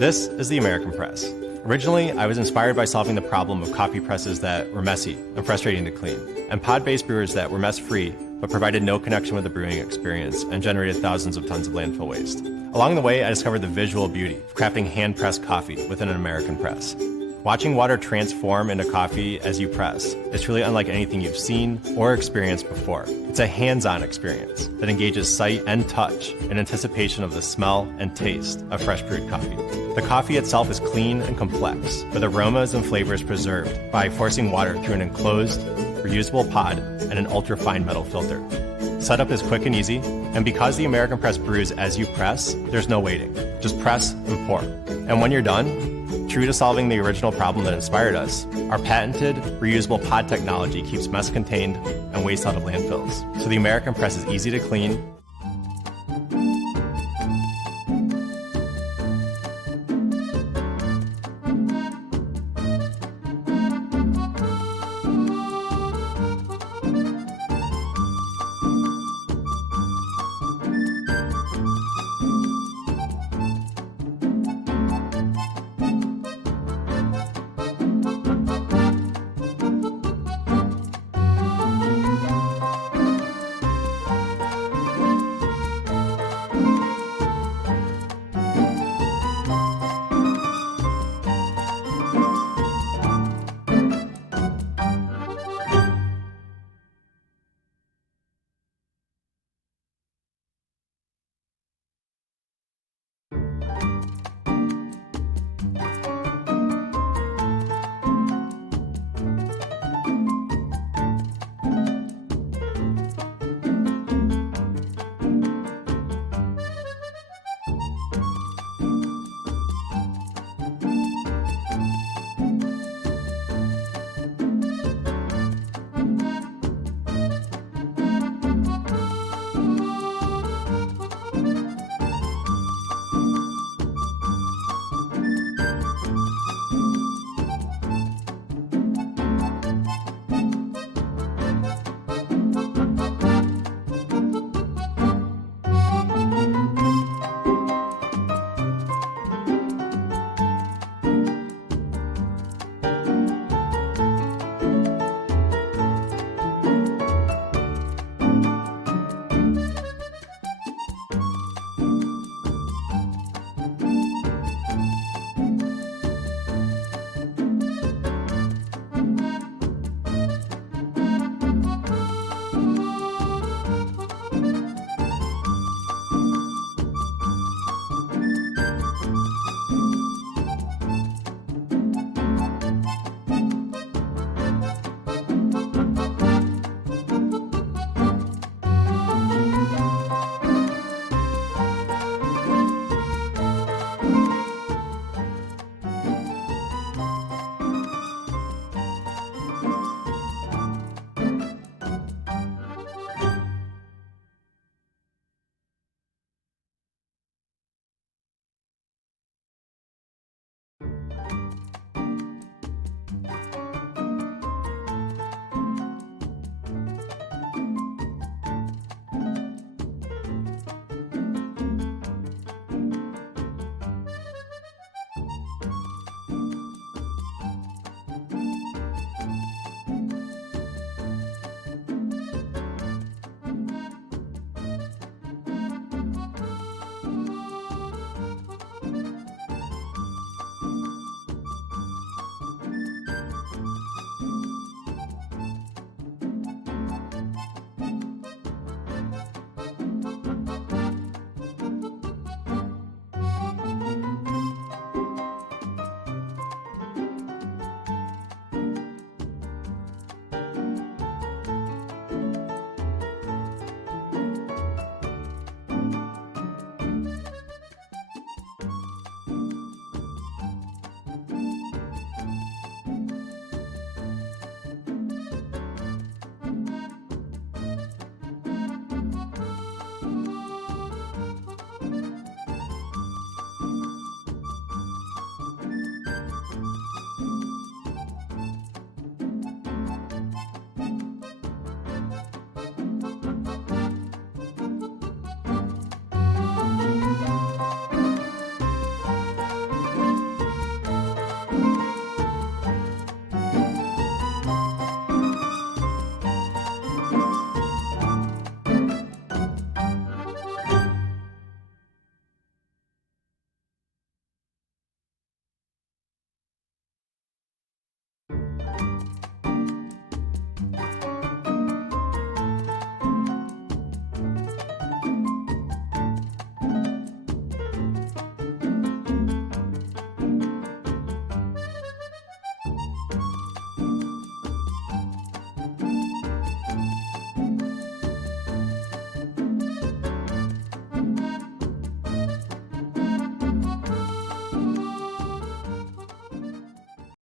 This is the American Press. Originally, I was inspired by solving the problem of coffee presses that were messy and frustrating to clean, and pod-based brewers that were mess-free but provided no connection with the brewing experience and generated thousands of tons of landfill waste. Along the way, I discovered the visual beauty of crafting hand-pressed coffee within an American press. Watching water transform into coffee as you press is truly unlike anything you've seen or experienced before. It's a hands-on experience that engages sight and touch in anticipation of the smell and taste of fresh brewed coffee. The coffee itself is clean and complex, with aromas and flavors preserved by forcing water through an enclosed, reusable pod and an ultra-fine metal filter. Setup is quick and easy, and because the American Press brews as you press, there's no waiting. Just press and pour. And when you're done, true to solving the original problem that inspired us, our patented reusable pod technology keeps mess contained and waste out of landfills. So the American Press is easy to clean, Bye.